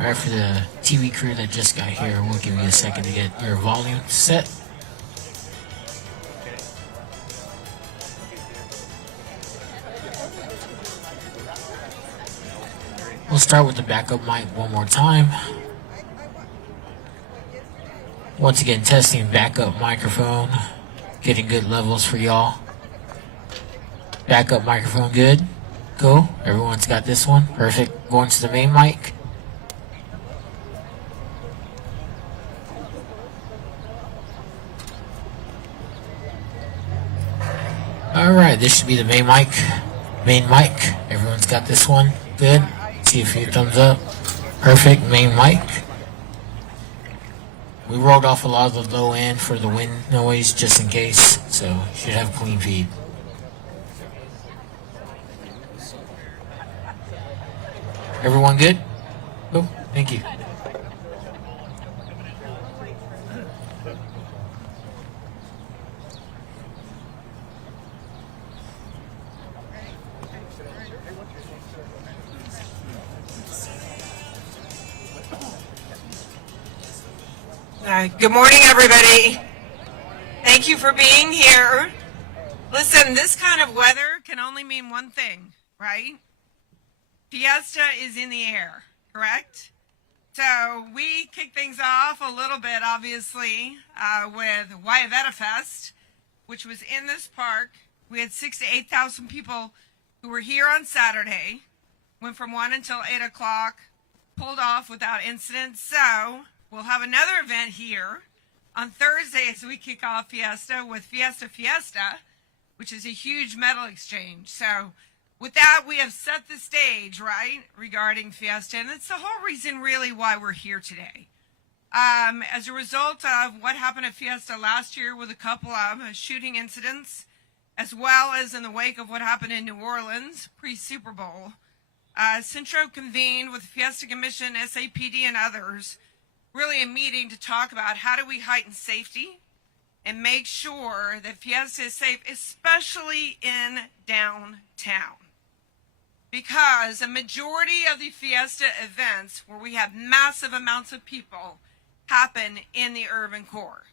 Alright, for the TV crew that just got here, we'll give you a second to get your volume set. We'll start with the backup mic one more time. Once again, testing backup microphone, getting good levels for y'all. Backup microphone good. Go. Everyone's got this one. Perfect. Going to the main mic. Alright, this should be the main mic. Main mic. Everyone's got this one. Good. See a few thumbs up. Perfect. Main mic. We rolled off a lot of the low end for the wind noise just in case, so you should have a clean feed. Everyone good? Oh, thank you. Good morning, everybody. Thank you for being here. Listen, this kind of weather can only mean one thing, right? Fiesta is in the air, correct? So we kick things off a little bit, obviously, with Fiesta Fest, which was in this park. We had 6,000 to 8,000 people who were here on Saturday, went from 1 until 8 o'clock, pulled off without incident. So we'll have another event here on Thursday as we kick off Fiesta with Fiesta, which is a huge metal exchange. So with that, we have set the stage, right, regarding Fiesta, and it's the whole reason really why we're here today. As a result of what happened at Fiesta last year with a couple of shooting incidents, as well as in the wake of what happened in New Orleans pre-Super Bowl, Centro convened with the Fiesta Commission, SAPD, and others, really a meeting to talk about how do we heighten safety and make sure that Fiesta is safe, especially in downtown. Because a majority of the Fiesta events where we have massive amounts of people happen in the urban core.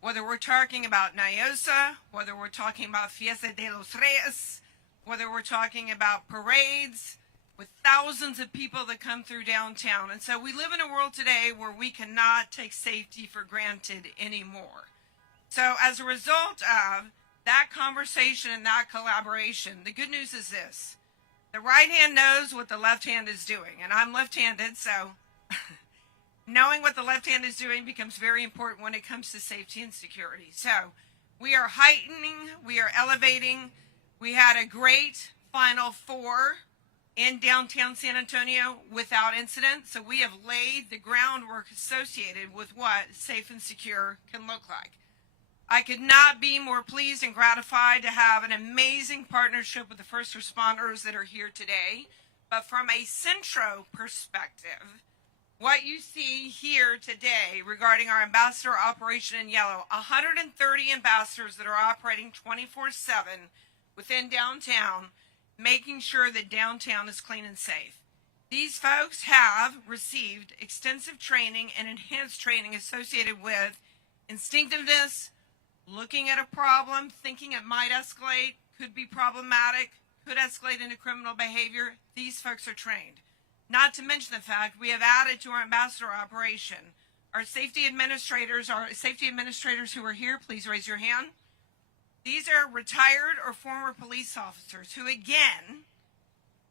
Whether we're talking about Nyosa, whether we're talking about Fiesta de los Reyes, whether we're talking about parades, with thousands of people that come through downtown. And so we live in a world today where we cannot take safety for granted anymore. So as a result of that conversation and that collaboration, the good news is this. The right hand knows what the left hand is doing. And I'm left-handed, so knowing what the left hand is doing becomes very important when it comes to safety and security. So we are heightening, we are elevating. We had a great Final Four in downtown San Antonio without incident. So we have laid the groundwork associated with what safe and secure can look like. I could not be more pleased and gratified to have an amazing partnership with the first responders that are here today. But from a Centro perspective, what you see here today regarding our ambassador operation in yellow, 130 ambassadors that are operating 24/7 within downtown, making sure that downtown is clean and safe. These folks have received extensive training and enhanced training associated with instinctiveness, looking at a problem, thinking it might escalate, could be problematic, could escalate into criminal behavior. These folks are trained. Not to mention the fact we have added to our ambassador operation our safety administrators who are here. Please raise your hand. These are retired or former police officers who, again,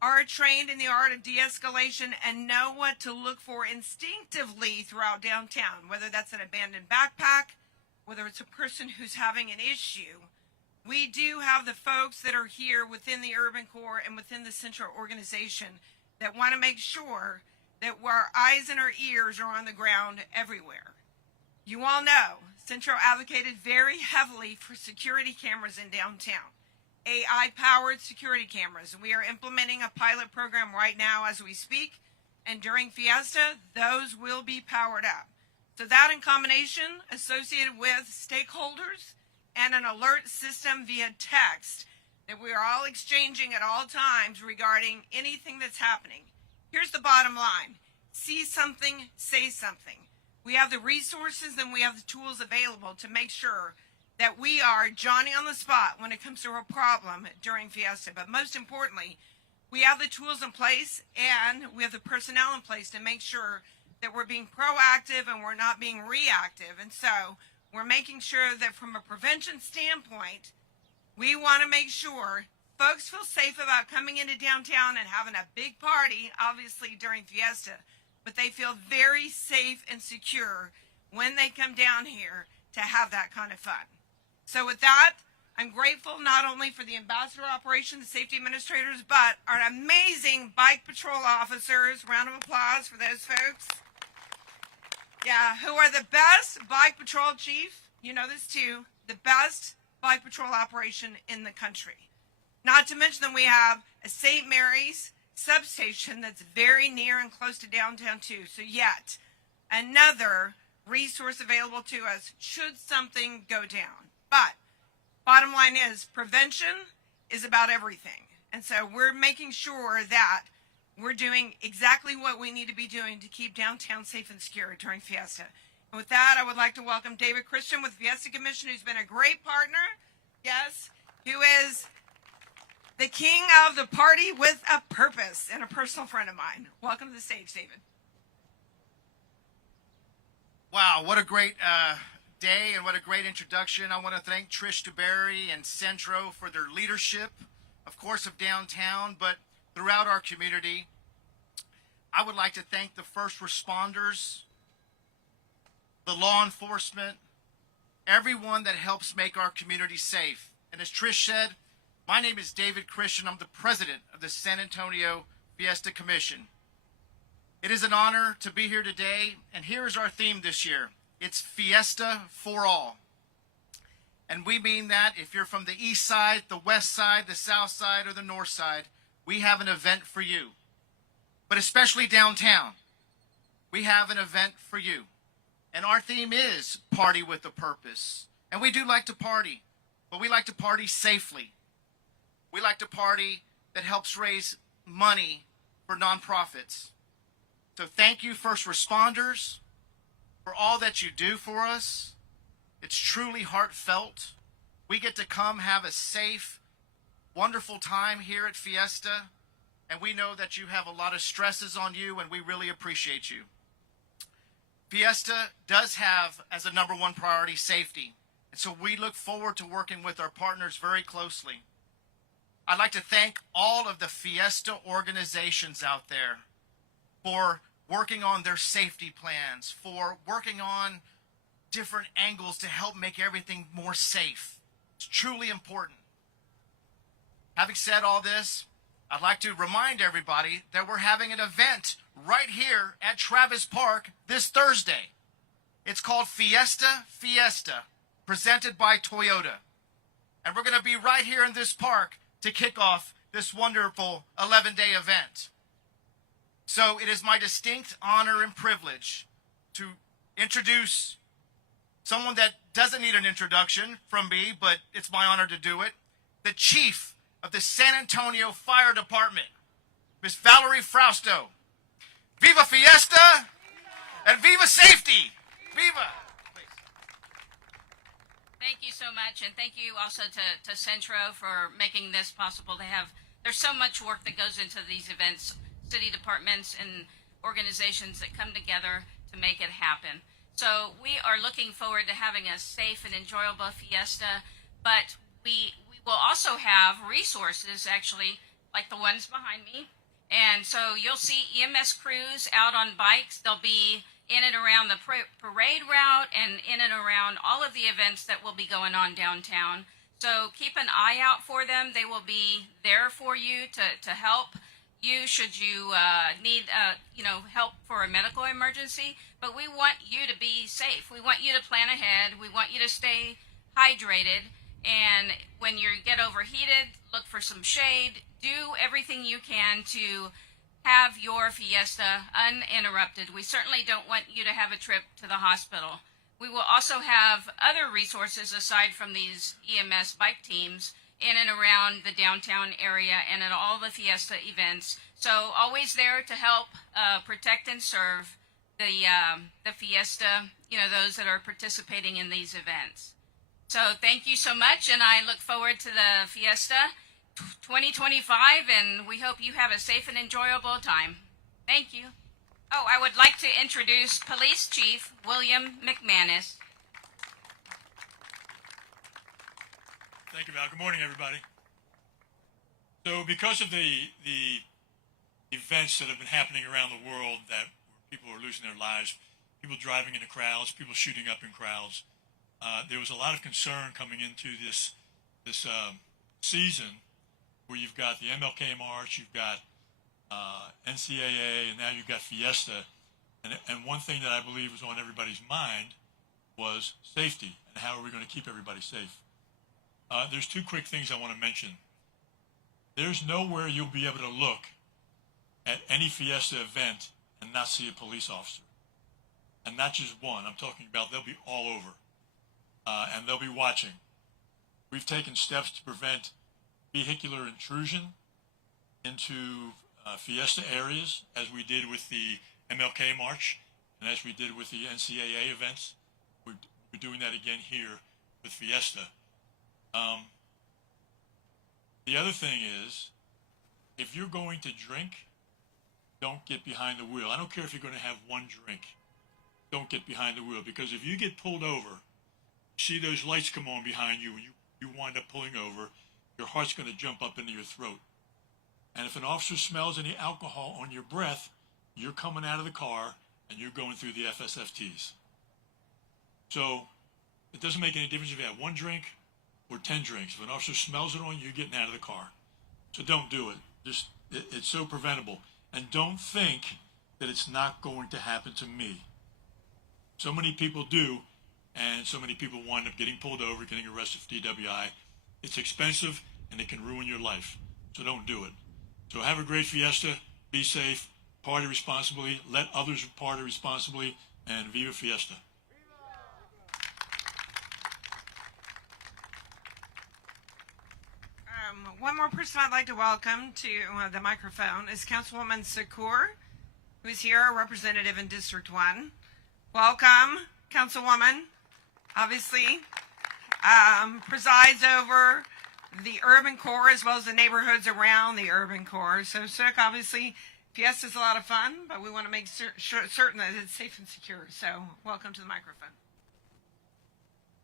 are trained in the art of de-escalation and know what to look for instinctively throughout downtown, whether that's an abandoned backpack, whether it's a person who's having an issue. We do have the folks that are here within the urban core and within the Central organization that want to make sure that our eyes and our ears are on the ground everywhere. You all know Centro advocated very heavily for security cameras in downtown, AI-powered security cameras. We are implementing a pilot program right now as we speak, and during Fiesta, those will be powered up. So that in combination associated with stakeholders and an alert system via text that we are all exchanging at all times regarding anything that's happening. Here's the bottom line. see something, say something. We have the resources and we have the tools available to make sure that we are Johnny on the spot when it comes to a problem during Fiesta. But most importantly, we have the tools in place and we have the personnel in place to make sure that we're being proactive and we're not being reactive. And so we're making sure that from a prevention standpoint, we want to make sure folks feel safe about coming into downtown and having a big party, obviously during Fiesta, but they feel very safe and secure when they come down here to have that kind of fun. So with that, I'm grateful not only for the ambassador operation, the safety administrators, but our amazing bike patrol officers. Round of applause for those folks. Yeah, who are the best bike patrol chief, you know this too, the best bike patrol operation in the country. Not to mention that we have a St. Mary's substation that's very near and close to downtown too. So yet another resource available to us should something go down. But bottom line is prevention is about everything. And so we're making sure that we're doing exactly what we need to be doing to keep downtown safe and secure during Fiesta. And with that, I would like to welcome David Christian with Fiesta Commission, who's been a great partner, yes, who is the king of the party with a purpose and a personal friend of mine. Welcome to the stage, David. Wow, what a great day and what a great introduction. I want to thank Trish DeBerry and Centro for their leadership, of course, of downtown, but throughout our community. I would like to thank the first responders, the law enforcement, everyone that helps make our community safe. And as Trish said, my name is David Christian. I'm the president of the San Antonio Fiesta Commission. It is an honor to be here today, and here is our theme this year. It's Fiesta for All. And we mean that if you're from the east side, the west side, the south side, or the north side, we have an event for you. But especially downtown, we have an event for you. And our theme is Party with a Purpose. And we do like to party, but we like to party safely. We like to party that helps raise money for nonprofits. So thank you, first responders, for all that you do for us. It's truly heartfelt. We get to come have a safe, wonderful time here at Fiesta, and we know that you have a lot of stresses on you, and we really appreciate you. Fiesta does have as a number one priority safety, and so we look forward to working with our partners very closely. I'd like to thank all of the Fiesta organizations out there for working on their safety plans, for working on different angles to help make everything more safe. It's truly important. Having said all this, I'd like to remind everybody that we're having an event right here at Travis Park this Thursday. It's called Fiesta, presented by Toyota. And we're going to be right here in this park to kick off this wonderful 11-day event. So it is my distinct honor and privilege to introduce someone that doesn't need an introduction from me, but it's my honor to do it, the Chief of the San Antonio Fire Department, Miss Valerie Frausto. Viva Fiesta and Viva Safety! Viva! Thank you so much, and thank you also to Centro for making this possible to have. There's so much work that goes into these events, city departments and organizations that come together to make it happen. So we are looking forward to having a safe and enjoyable Fiesta, but we will also have resources, actually, like the ones behind me. And so you'll see EMS crews out on bikes. They'll be in and around the parade route and in and around all of the events that will be going on downtown. So keep an eye out for them. They will be there for you to help you should you need help for a medical emergency. But we want you to be safe. We want you to plan ahead. We want you to stay hydrated. And when you get overheated, look for some shade. Do everything you can to have your Fiesta uninterrupted. We certainly don't want you to have a trip to the hospital. We will also have other resources aside from these EMS bike teams in and around the downtown area and at all the Fiesta events. So always there to help protect and serve the Fiesta, those that are participating in these events. So thank you so much, and I look forward to the Fiesta 2025, and we hope you have a safe and enjoyable time. Thank you. Oh, I would like to introduce Police Chief William McManus. Thank you, Val. Good morning, everybody. So because of the events that have been happening around the world that people are losing their lives, people driving into crowds, people shooting up in crowds, there was a lot of concern coming into this season where you've got the MLK March, you've got NCAA, and now you've got Fiesta. And one thing that I believe was on everybody's mind was safety and how are we going to keep everybody safe. There's two quick things I want to mention. There's nowhere you'll be able to look at any Fiesta event and not see a police officer. And not just one. I'm talking about they'll be all over. And they'll be watching. We've taken steps to prevent vehicular intrusion into Fiesta areas, as we did with the MLK March and as we did with the NCAA events. We're doing that again here with Fiesta. The other thing is, if you're going to drink, don't get behind the wheel. I don't care if you're going to have one drink. Don't get behind the wheel, because if you get pulled over, see those lights come on behind you, and you wind up pulling over, your heart's going to jump up into your throat. And if an officer smells any alcohol on your breath, you're coming out of the car and you're going through the FSFTs. So it doesn't make any difference if you have one drink or 10 drinks. If an officer smells it on you, you're getting out of the car. So don't do it. It's so preventable. And don't think that it's not going to happen to me. So many people do, and so many people wind up getting pulled over, getting arrested for DWI. It's expensive, and it can ruin your life. So don't do it. So have a great Fiesta, be safe, party responsibly, let others party responsibly, and viva Fiesta. One more person I'd like to welcome to the microphone is Councilwoman Sakur, who's here, a representative in District 1. Welcome, Councilwoman. Obviously, presides over the urban core as well as the neighborhoods around the urban core. So, Sook, obviously, Fiesta's a lot of fun, but we want to make certain that it's safe and secure. So, welcome to the microphone.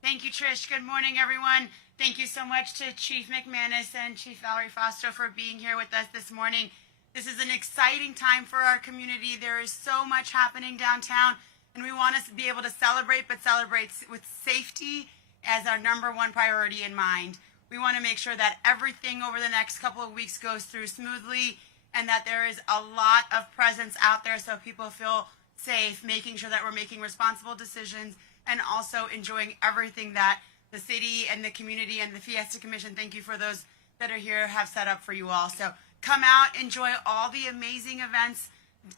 Thank you, Trish. Good morning, everyone. Thank you so much to Chief McManus and Chief Valerie Foster for being here with us this morning. This is an exciting time for our community. There is so much happening downtown, and we want to be able to celebrate, but celebrate with safety as our number one priority in mind. We want to make sure that everything over the next couple of weeks goes through smoothly and that there is a lot of presence out there so people feel safe, making sure that we're making responsible decisions and also enjoying everything that the city and the community and the Fiesta Commission, thank you for those that are here, have set up for you all. So come out, enjoy all the amazing events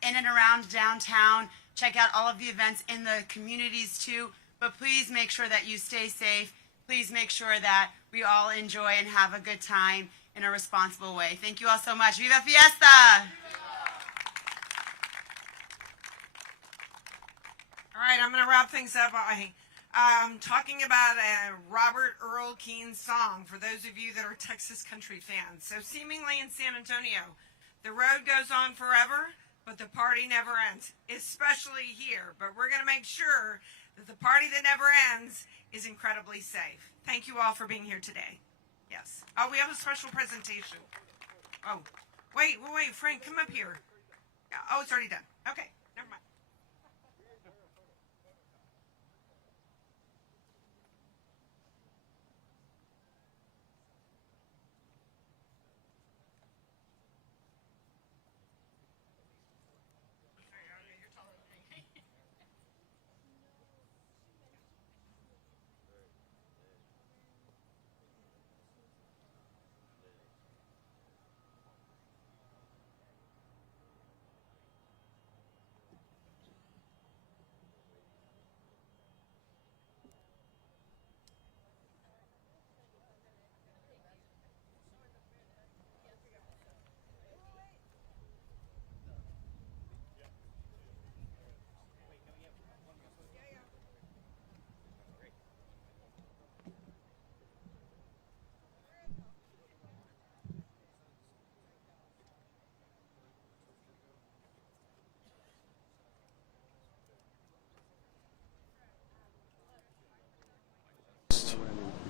in and around downtown. Check out all of the events in the communities too. But please make sure that you stay safe. Please make sure that we all enjoy and have a good time in a responsible way. Thank you all so much. Viva Fiesta! All right, I'm going to wrap things up by talking about a Robert Earl Keen song for those of you that are Texas country fans. So seemingly in San Antonio, the road goes on forever, but the party never ends, especially here. But we're going to make sure that the party that never ends is incredibly safe. Thank you all for being here today. Yes. Oh, we have a special presentation. Oh, wait, Frank, come up here. Oh, it's already done. Okay, never mind.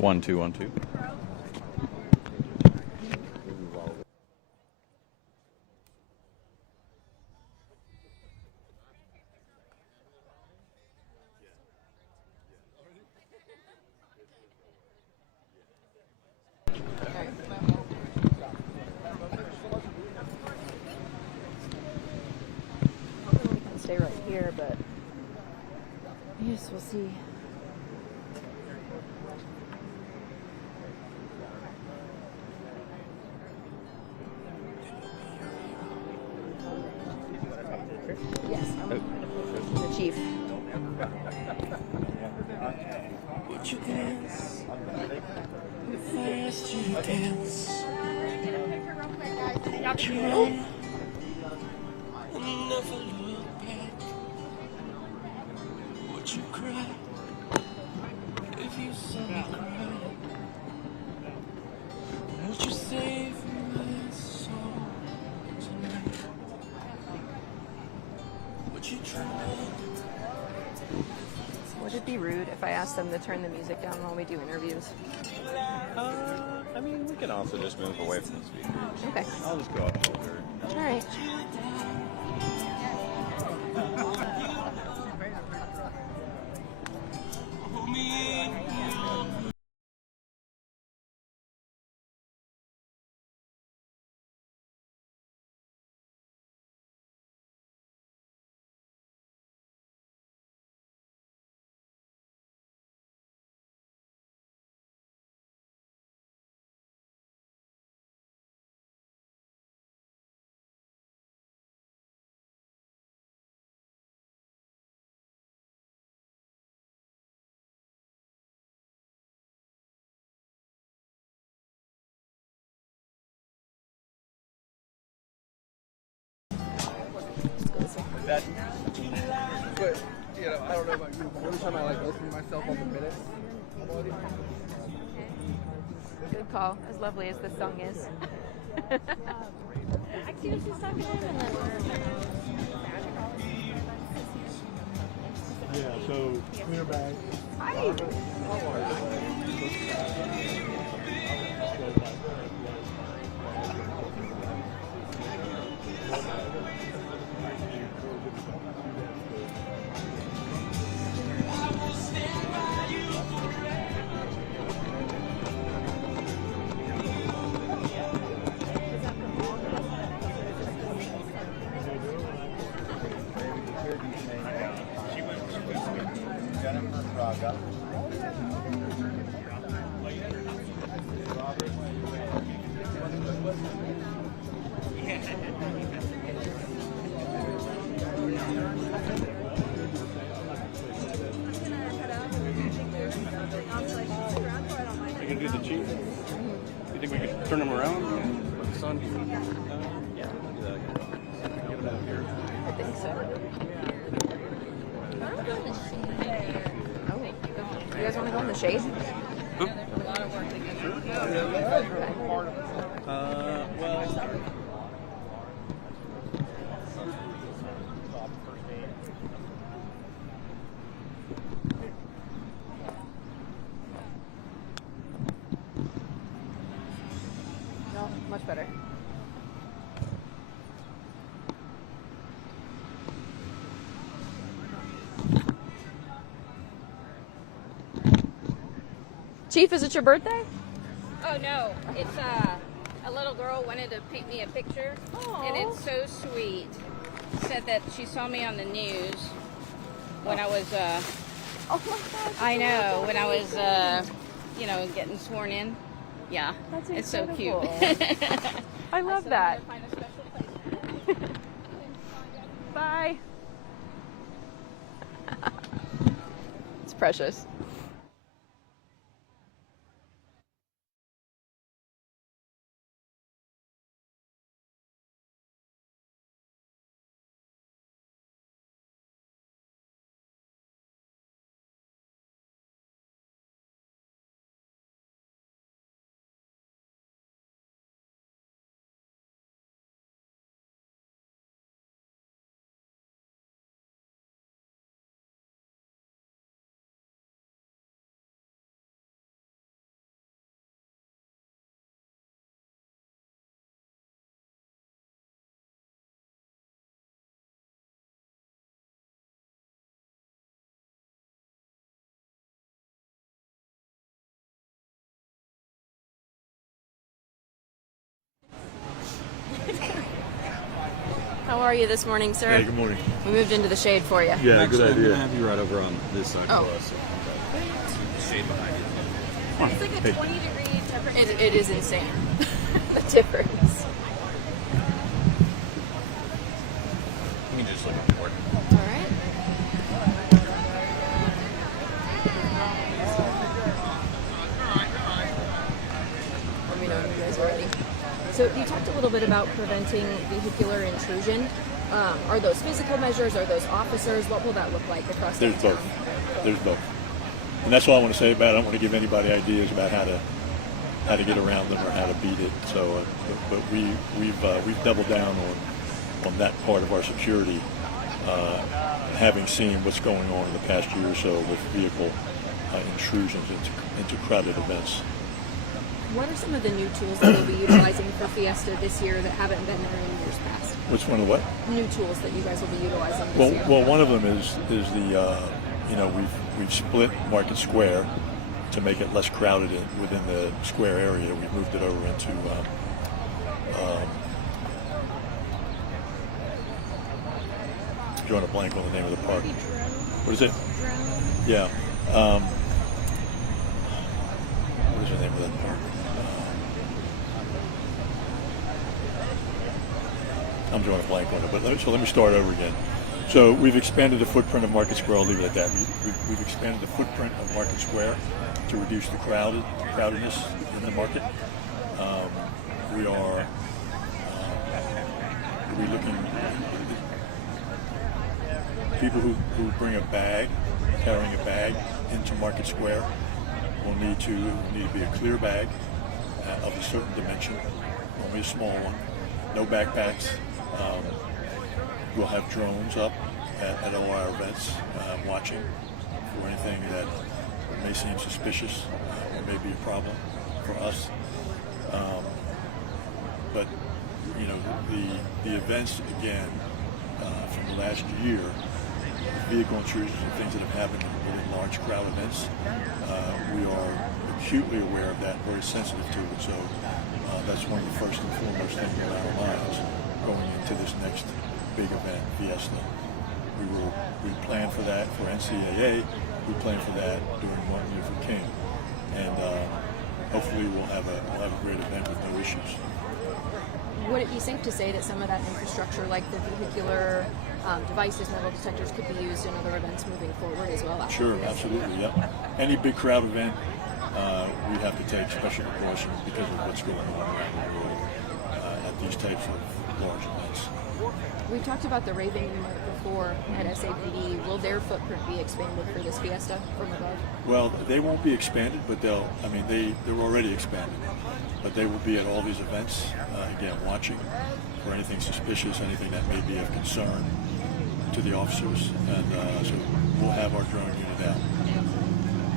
1 2 1 2. Stay right here, but yes, we'll see. Yes, I'm the chief. Would you dance? If I asked you to dance, would you run and never look back? Would you cry if you saw me cry? Would you save my soul tonight? Would you try? Would it be rude if I asked them to turn the music down while we do interviews? I mean, we can also just move away from the speakers. Okay. I'll just go up over. All right. But, you know, I don't know about you, but every time I like listen to myself on the minutes, Good call. As lovely as this song is. Yeah, so clear bag. Hi. I can do the chief. You think we could turn them around? With the sun? Yeah. Give it out here. I think so. Oh, you guys want to go in the shade? Well. No, much better. Chief, is it your birthday? Oh no, it's a little girl wanted to paint me a picture, and it's so sweet. Said that she saw me on the news when I was Oh my gosh. I know when I was getting sworn in. Yeah, That's it's so cute. incredible. I love that. Find a special place. Bye. It's precious. How are you this morning, sir? Hey, good morning. We moved into the shade for you. Yeah, Actually, good I'm idea. gonna have you right over on this side Oh. for us. Shade behind you. It's like a Hey. 20-degree temperature. It is insane. The difference. You can just look at the board. All right. Let me know when you guys are ready. So you talked a little bit about preventing vehicular intrusion. Are those physical measures? Are those officers? What will that look like across There's downtown? both. There's both. And that's all I want to say about it. I don't want to give anybody ideas about how to get around them or how to beat it. So, but we've doubled down on that part of our security, having seen what's going on in the past year or so with vehicle intrusions into crowded events. What are some of the new tools that you'll be utilizing for Fiesta this year that haven't been there in years past? Which one of what? New tools that you guys will be utilizing this year. Well, one of them is the we've split Market Square to make it less crowded within the square area. We've moved it over into drawing a blank on the name of the park. What is it? Yeah. What is the name of that park? I'm drawing a blank on it, but let me start over again. So we've expanded the footprint of Market Square. I'll leave it at that. We've expanded the footprint of Market Square to reduce the crowdedness in the market. We are looking people who bring a bag, carrying a bag into Market Square will need to be a clear bag of a certain dimension, only a small one. No backpacks. We'll have drones up at all our events watching for anything that may seem suspicious or may be a problem for us. But you know, the events again from the last year, vehicle intrusions and things that have happened within large crowd events, we are acutely aware of that, very sensitive to it. So that's one of the first and foremost things on our minds going into this next big event, Fiesta. We plan for that for NCAA. We plan for that during Martin Luther King, and hopefully we'll have a great event with no issues. Would it be safe to say that some of that infrastructure, like the vehicular devices, metal detectors, could be used in other events moving forward as well? Sure, absolutely, yeah. Any big crowd event, we have to take special precautions because of what's going on around the world at these types of large events. We talked about the raving remote before at SAPD. Will their footprint be expanded for this Fiesta from above? Well, they won't be expanded, but they're already expanded. But they will be at all these events, again, watching for anything suspicious, anything that may be of concern to the officers. And so we'll have our drone unit out.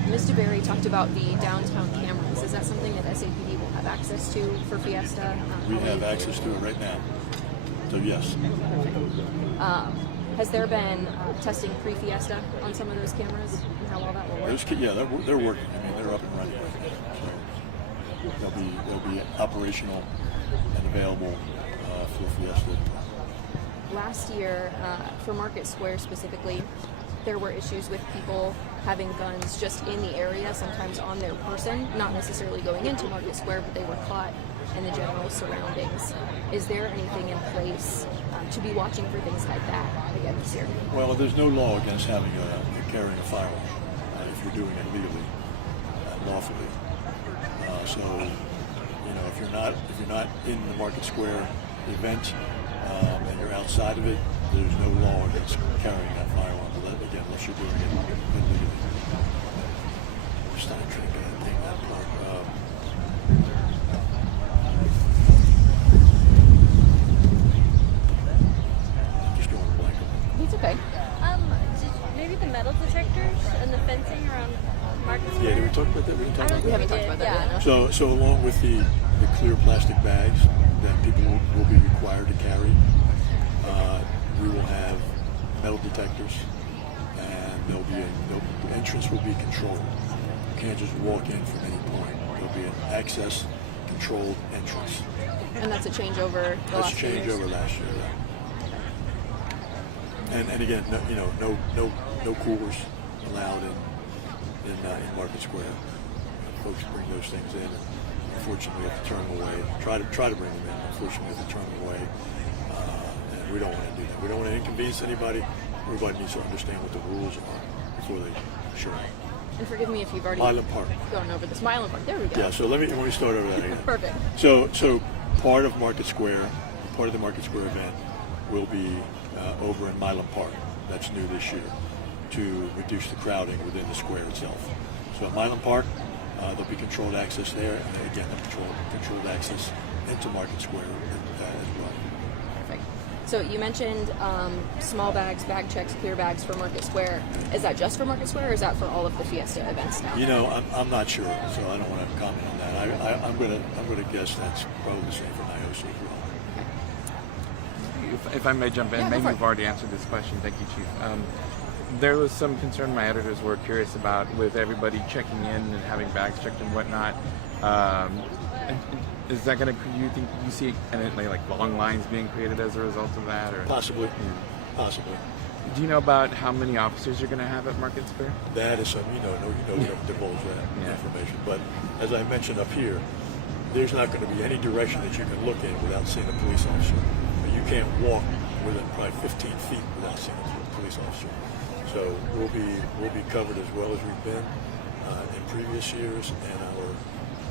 Mr. Berry talked about the downtown cameras. Is that something that SAPD will have access to for Fiesta? We have access to it right now. So yes. Has there been testing pre-Fiesta on some of those cameras and how well that will work? They're working. I mean, they're up and running right now. So they'll be operational and available for Fiesta. Last year, for Market Square specifically, there were issues with people having guns just in the area, sometimes on their person, not necessarily going into Market Square, but they were caught in the general surroundings. Is there anything in place to be watching for things like that again this year? Well, there's no law against carrying a firearm if you're doing it legally and lawfully. So, you know, if you're not in the Market Square event and you're outside of it, there's no law against carrying that firearm. Again, unless you're doing it illegally. Just not trying to think that part. Just going blank. It's okay. Maybe the metal detectors and the fencing around Market Square. Yeah, did we talk about that? We didn't talk about that. We haven't talked about that yet. No. So along with the clear plastic bags that people will be required to carry, we will have metal detectors, and the entrance will be controlled. You can't just walk in from any point. There'll be an access controlled entrance. And that's a changeover. That's a changeover last year. Yeah. and again, no coolers allowed in Market Square. Folks bring those things in, and unfortunately we have to turn them away. Try to bring them in. Unfortunately, we have to turn them away, and we don't want to do that. We don't want to inconvenience anybody. Everybody needs to understand what the rules are before they show up. And forgive me if you've already Milan Park. gone over this. Milan Park. There we go. Yeah. So let me start over that again. Perfect. So part of Market Square, part of the Market Square event will be over in Milan Park. That's new this year, to reduce the crowding within the square itself. So at Milan Park, there'll be controlled access there, and again, controlled access into Market Square as well. Perfect. So you mentioned small bags, bag checks, clear bags for Market Square. Is that just for Market Square, or is that for all of the Fiesta events now? I'm not sure, so I don't want to comment on that. I'm gonna guess that's probably the same for NIOSA as well. If I may jump in, Yeah, maybe go for you've it. already answered this question. Thank you, Chief. There was some concern my editors were curious about with everybody checking in and having bags checked and whatnot. Is that going to, you see any like long lines being created as a result of that? Or Possibly. Possibly. Do you know about how many officers you're going to have at Market Square? That is something, we don't divulge that information. But as I mentioned up here, there's not going to be any direction that you can look in without seeing a police officer. You can't walk within probably 15 feet without seeing a police officer. So we'll be covered as well as we've been in previous years, and our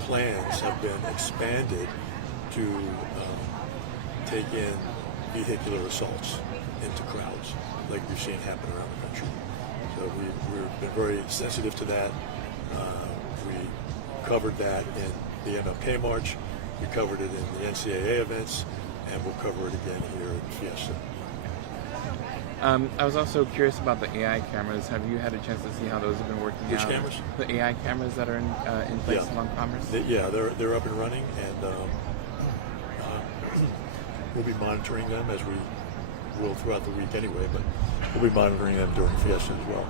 plans have been expanded to take in vehicular assaults into crowds, like we've seen happen around the country. So we've been very sensitive to that. We covered that in the MLK March. We covered it in the NCAA events, and we'll cover it again here at Fiesta. I was also curious about the AI cameras. Have you had a chance to see how those have been working Which out? cameras? The AI cameras that are in place along Commerce? They're up and running, and we'll be monitoring them as we will throughout the week anyway, but we'll be monitoring them during Fiesta as well.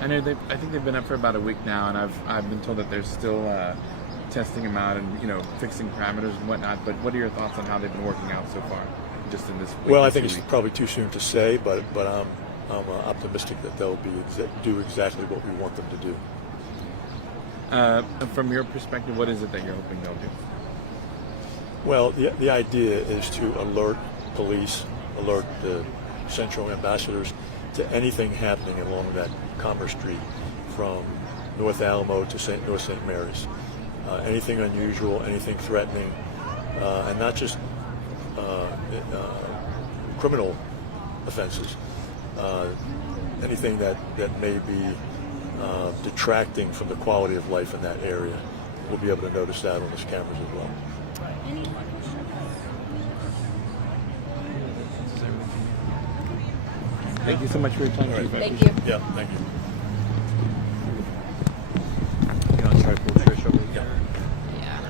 I know I think they've been up for about a week now, and I've been told that they're still testing them out and fixing parameters and whatnot. But what are your thoughts on how they've been working out so far, just in this week? Well, I think it's probably too soon to say, but I'm optimistic that they'll do exactly what we want them to do. From your perspective, what is it that you're hoping they'll do? Well, the idea is to alert police, alert the Central ambassadors to anything happening along that Commerce Street from North Alamo to North St. Mary's. Anything unusual, anything threatening, and not just criminal offenses. Anything that may be detracting from the quality of life in that area. We'll be able to notice that on these cameras as well. Thank you so much for your time, Chief. Thank you. Yeah, thank you. You want to try to pull Trish over here? Yeah.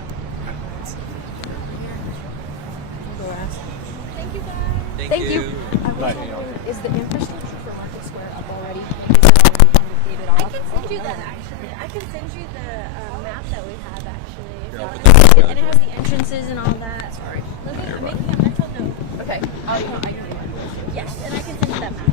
I'll go ask. Thank you, guys. Thank you. I was Bye. wondering, is the infrastructure for Market Square up already? Like, is it already kind of gated off? I can send you that actually. I can send you the map that we have actually. And it has the entrances and all that. Sorry. Let me, I'm making a mental note. Okay. I can do that. Yes, and I can send you that map.